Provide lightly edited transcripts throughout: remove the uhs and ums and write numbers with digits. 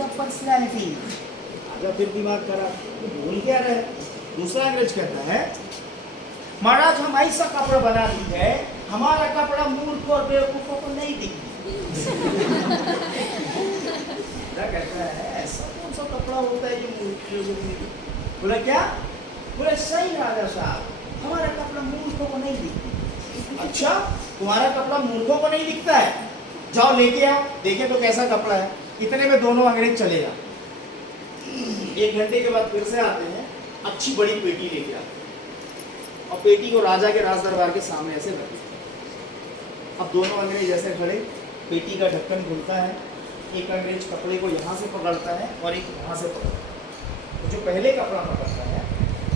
kind of personality. आजा फिर दिमाग खराब, बोल क्या रहे। दूसरा अंग्रेज कहता है महाराज हम ऐसा कपड़ा बना ली है, हमारा कपड़ा मूर्ख और बेवकूफों को नहीं दिखती। कहता है ऐसा कौन सा कपड़ा होता है जो मूर्ख लोगों को नहीं दिखता? बोला क्या? बोले सही राजा साहब, हमारा कपड़ा मूर्खों को नहीं दिखता। अच्छा, तुम्हारा कपड़ा मूर्खों को नहीं दिखता है, जाओ लेके आओ, देखे तो कैसा कपड़ा है। इतने में दोनों अंग्रेज चले गए। 1 घंटे के बाद फिर से आते हैं, अच्छी बड़ी पेटी लेके आते हैं और पेटी को राजा के राज दरबार के सामने ऐसे रखते हैं। अब दोनों अंग्रेज ऐसे खड़े, पेटी का ढक्कन खुलता है, एक अंग्रेज कपड़े को यहाँ से पकड़ता है और एक यहाँ से पकड़ता है। तो जो पहले कपड़ा पकड़ता है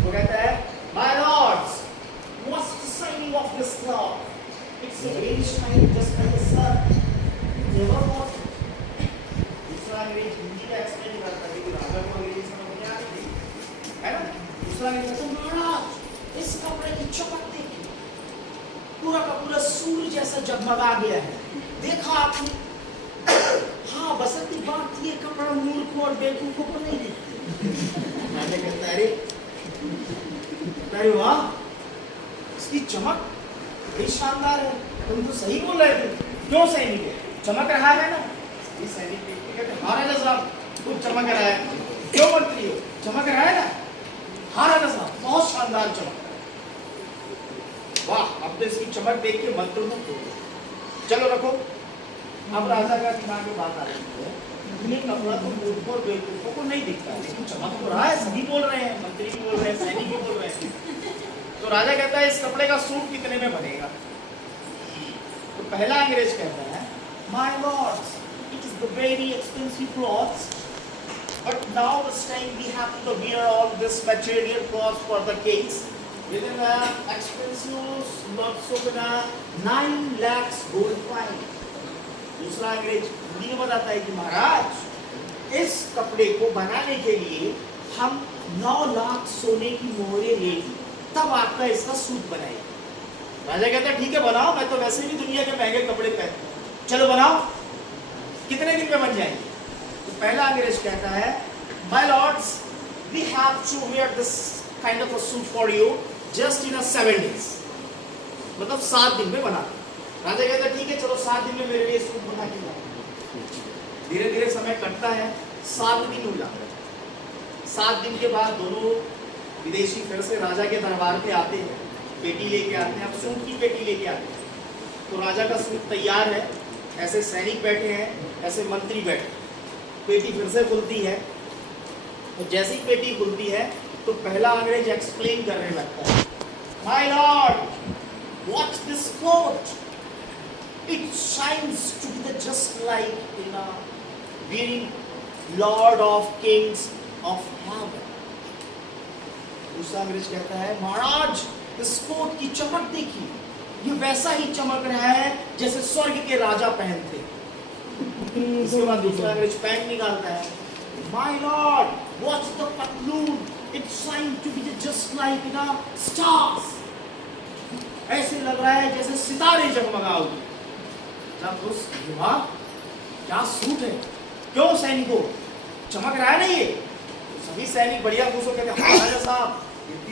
वो कहता है My lords, what's the signing of this cloth? It's a very shiny just like the sun. Never thought. दूसरा अंग्रेज हिंदी का एक्सप्लेन करता है कि राजा को अंग्रेजी समझ में आ रही है ना। दूसरा अंग्रेज कहता है महाराज इस कपड़े की चमक देखिए, पूरा का पूरा सूर्य जैसा जगमगा गया है, देखा आपने? हाँ, बसंती बात ये कपड़ा मूर्ख और बेवकूफों को नहीं दिखता। राजा कहता है अरे वाह, इसकी चमक बड़ी शानदार है, तुम तो सही बोल रहे थे। क्यों सैनिक है? चमक रहा है ना? ये सैनिक कहते हाँ राजा साहब खूब चमक रहा है। क्यों मंत्री हो, चमक रहा है ना? हाँ राजा साहब बहुत शानदार चमक। वाह, अब तो इसकी चमक देख के मंत्रमुग्ध हो गए। चलो रखो। अब राजा का दिमाग में बात आ रही है, ये कपड़ा तो मूर्खों और बेवकूफों को नहीं दिखता, लेकिन चमक तो रहा है, सभी बोल रहे हैं, मंत्री भी बोल रहे हैं, सैनिक भी बोल रहे हैं। तो राजा कहता है इस कपड़े का सूट कितने में बनेगा? तो पहला अंग्रेज कहता है My lords, it is the very expensive clothes, but now this time we have to wear all this material clothes for the kings within an expensive lots of 9 lakhs gold coin. दूसरा अंग्रेज हिंदी में बताता है कि महाराज इस कपड़े को बनाने के लिए हम 9 लाख सोने की मोहरें लेंगे, तब आपका इसका सूट बनाएगा। राजा कहता है ठीक है बनाओ, मैं तो वैसे भी दुनिया के महंगे कपड़े पहनता हूं, चलो बनाओ। कितने दिन में बन जाएंगे? तो पहला अंग्रेज कहता है My lords, we have to wear this kind of a suit for you just in a 7 days. मतलब 7 दिन में बना। राजा कहता है ठीक है चलो 7 दिन में मेरे लिए सूट बना के लाओ। धीरे धीरे समय कटता है, 7 दिन हो जाते हैं। 7 दिन के बाद दोनों विदेशी फिर से राजा के दरबार पे आते हैं, पेटी लेके आते हैं। अब सूट की पेटी लेके आते हैं, तो राजा का सूट तैयार है, ऐसे सैनिक बैठे हैं, ऐसे मंत्री बैठे। पेटी फिर से खुलती है, तो जैसे ही पेटी खुलती है तो पहला अंग्रेज एक्सप्लेन करने लगता है My lord, watch this coat. It shines to be just like in a very Lord of Kings of heaven. दूसरा अंग्रेज कहता है महाराज इस कोट की चमक देखिए, ये वैसा ही चमक रहा है जैसे स्वर्ग के राजा पहनते। इसके बाद दूसरा अंग्रेज पैंट निकालता है My lord, watch the patloon. It shines to be just like in a stars. ऐसे लग रहा है जैसे सितारे जगमगा उठे। जब उस वाह क्या सूट है, क्यों सैनिकों चमक रहा है ना ये? सभी सैनिक बढ़िया खुश हो कहते हैं राजा साहब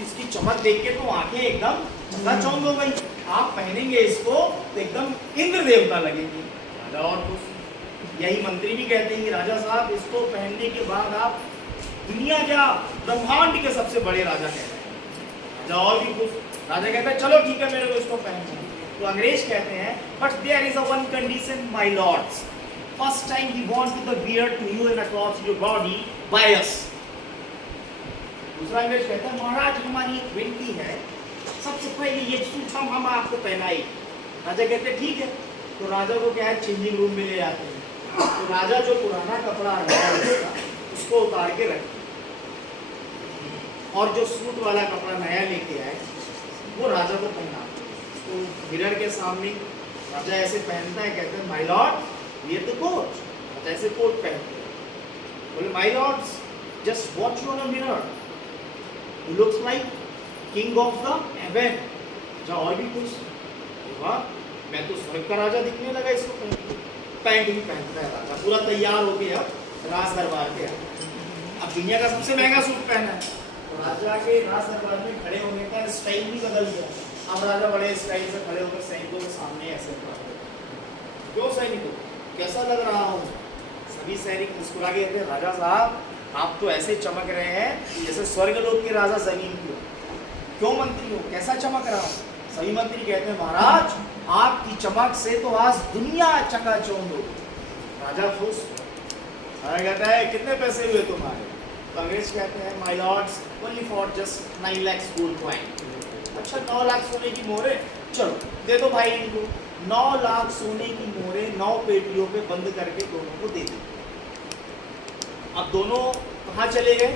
इसकी चमक देख के तो आंखें एकदम चकाचौंध हो गई, आप पहनेंगे इसको तो एकदम इंद्र देवता लगेंगे। राजा और खुश। यही मंत्री भी कहते हैं कि राजा साहब इसको पहनने के बाद आप दुनिया क्या ब्रह्मांड के सबसे बड़े राजा कहते हैं। राजा और भी खुश। राजा कहता है चलो ठीक है मेरे को इसको पहनना। तो अंग्रेज कहते हैं but there is a one condition my lords, first time we want to wear to you and across your body by us. दूसरा अंग्रेज कहता है महाराज हमारी एक विनती है, सबसे पहले ये सूट हम आपको पहनाए। राजा कहते हैं ठीक है। तो राजा को क्या है चेंजिंग रूम में ले जाते हैं, तो राजा जो पुराना कपड़ा है उसको उतार के रखते और जो सूट वाला कपड़ा नया लेके आए वो राजा को पहना। तो मिरर के सामने राजा ऐसे पहनता है, कहते हैं माय लॉर्ड ये तो कोट। राजा ऐसे कोट पहनते हैं, बोले my lords just watch you on a mirror, you looks like king of the heaven. राजा और भी खुश, वाह मैं तो स्वर्ग का राजा दिखने लगा इसको पहन के। पैंट भी पहनता है राजा, पूरा तैयार हो गया, राज दरबार पे आए। अब दुनिया का सबसे महंगा सूट पहना है, तो राजा के राज दरबार में खड़े होने का स्टाइल भी बदल गया। अब राजा बड़े स्टाइल से खड़े होकर सैनिकों के सामने ऐसे खड़े हो। क्यों सैनिकों, कैसा लग रहा हूँ? सभी सैनिक मुस्कुरा के कहते, राजा साहब आप तो ऐसे चमक रहे हैं जैसे स्वर्गलोक के राजा जमीन के। क्यों मंत्री हो, कैसा चमक रहा हूँ? सभी मंत्री कहते हैं, महाराज आपकी चमक से तो आज दुनिया चकाचौंध हो। राजा खुश। राजा कहता है, कितने पैसे हुए तुम्हारे? तो अंग्रेज कहते हैं, my Lord's only for just 9 lakhs gold coin. अच्छा 9 लाख सोने की मोहरे, चलो दे दो भाई इनको। 9 लाख सोने की मोहरे 9 पेटियों पे बंद करके दोनों को दे दी। अब दोनों कहाँ चले गए?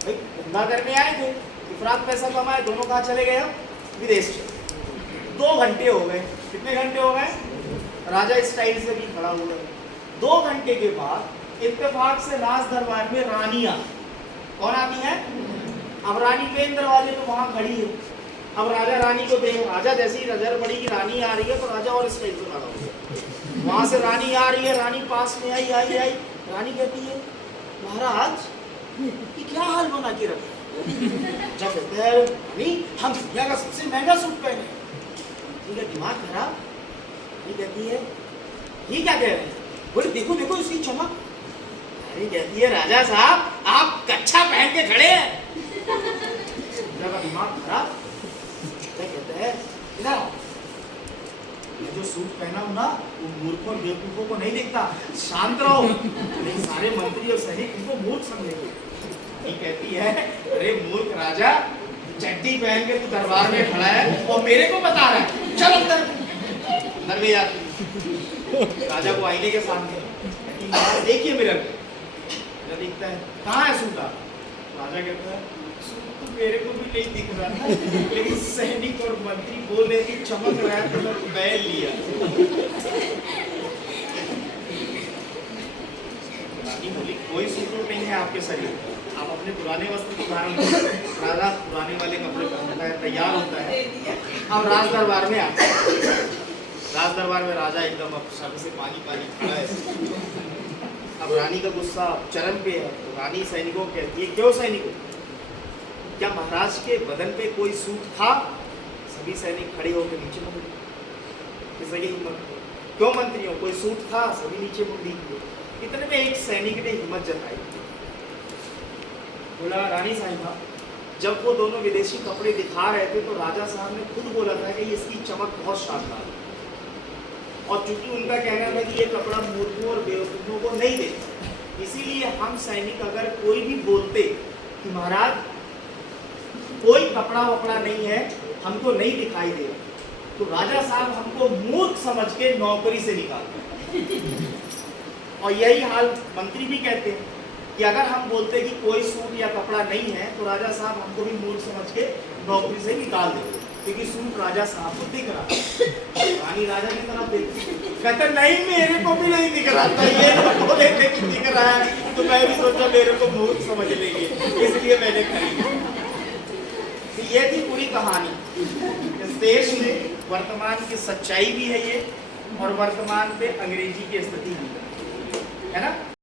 भाई धंधा करने आए थे, इफरात पैसा कमाए, दोनों कहाँ चले गए? अब विदेश चले। 2 घंटे हो गए। कितने घंटे हो गए? राजा स्टाइल से भी खड़ा हुआ है। 2 घंटे के बाद इत्तेफाक से राज दरबार में रानी आ। कौन आती है? अब रानी मेन दरवाजे पे वहां खड़ी है। अब राजा रानी को देख, राजा जैसी नजर पड़ी कि रानी आ रही है तो राजा और स्टाइल से खड़ा हो गया। वहां से रानी आ रही है, रानी पास में आई। रानी कहती है, महाराज ये क्या हाल बना के रखा? जब कहते हैं, रानी हम दुनिया का सबसे महंगा सूट पहने, ठीक है दिमाग खराब। ये कहती है, ये क्या कह रहे हैं? बोले देखो देखो इसकी चमक। अरे कहती है, राजा साहब आप कच्छा पहन के खड़े हैं। जब दिमाग खराब। क्या कहते हैं, इधर आओ। मैं जो सूट पहना हूं ना वो मूर्खों और बेवकूफों को नहीं देखता, शांत रहो नहीं सारे मंत्री और सैनिक इनको मूर्ख समझेंगे। ये कहती है, अरे मूर्ख राजा चड्डी पहन के तू दरबार में खड़ा है और मेरे को बता रहा है, चल अंदर में जाती। राजा को आईने के सामने देखिए मिरर में, दिखता है कहाँ है सूट? राजा कहता है, सूट तो मेरे को भी नहीं दिख रहा था, लेकिन सैनिक और मंत्री बोल रहे कि चमक रहा है तो मैं पहन लिया। रानी बोली, कोई सूट नहीं है आपके शरीर, आप अपने पुराने वस्त्र को धारण करें। राजा पुराने वाले कपड़े पहनता है, तैयार होता है। अब राज दरबार में आता है। राज दरबार में राजा एकदम अब सर से पानी खड़ा है। अब रानी का गुस्सा चरम पे है। तो रानी सैनिकों को कहती है, क्यों सैनिकों, क्या महाराज के बदन पे कोई सूट था? सभी सैनिक खड़े होकर नीचे मुड़ गए। क्यों मंत्रियों, कोई सूट था? सभी नीचे मुड़ गए। इतने में एक सैनिक ने हिम्मत जताई, बोला, रानी साहिबा जब वो दोनों विदेशी कपड़े दिखा रहे थे तो राजा साहब ने खुद बोला था कि इसकी चमक बहुत शानदार है, और चूंकि उनका कहना था कि ये कपड़ा मूर्खों और बेवकूफों को नहीं देता, इसीलिए हम सैनिक अगर कोई भी बोलते कि महाराज कोई कपड़ा वपड़ा नहीं है, हमको नहीं दिखाई दे रहा, तो राजा साहब हमको मूर्ख समझ के नौकरी से निकालते। और यही हाल मंत्री भी कहते हैं कि अगर हम बोलते कि कोई सूट या कपड़ा नहीं है तो राजा साहब हमको भी मूर्ख समझ के नौकरी से निकाल देते, क्योंकि सूट राजा साहब को दिख रहा। रानी राजा की तरफ देखती, कहता नहीं मेरे को भी नहीं दिख रहा था, ये तो बोले थे कि दिख रहा है, तो मैं भी सोचा मेरे को मूर्ख समझ लेंगे, इसलिए मैंने खरीदा। तो ये थी पूरी कहानी। इस देश में वर्तमान की सच्चाई भी है ये, और वर्तमान पे अंग्रेजी की स्थिति भी है ना।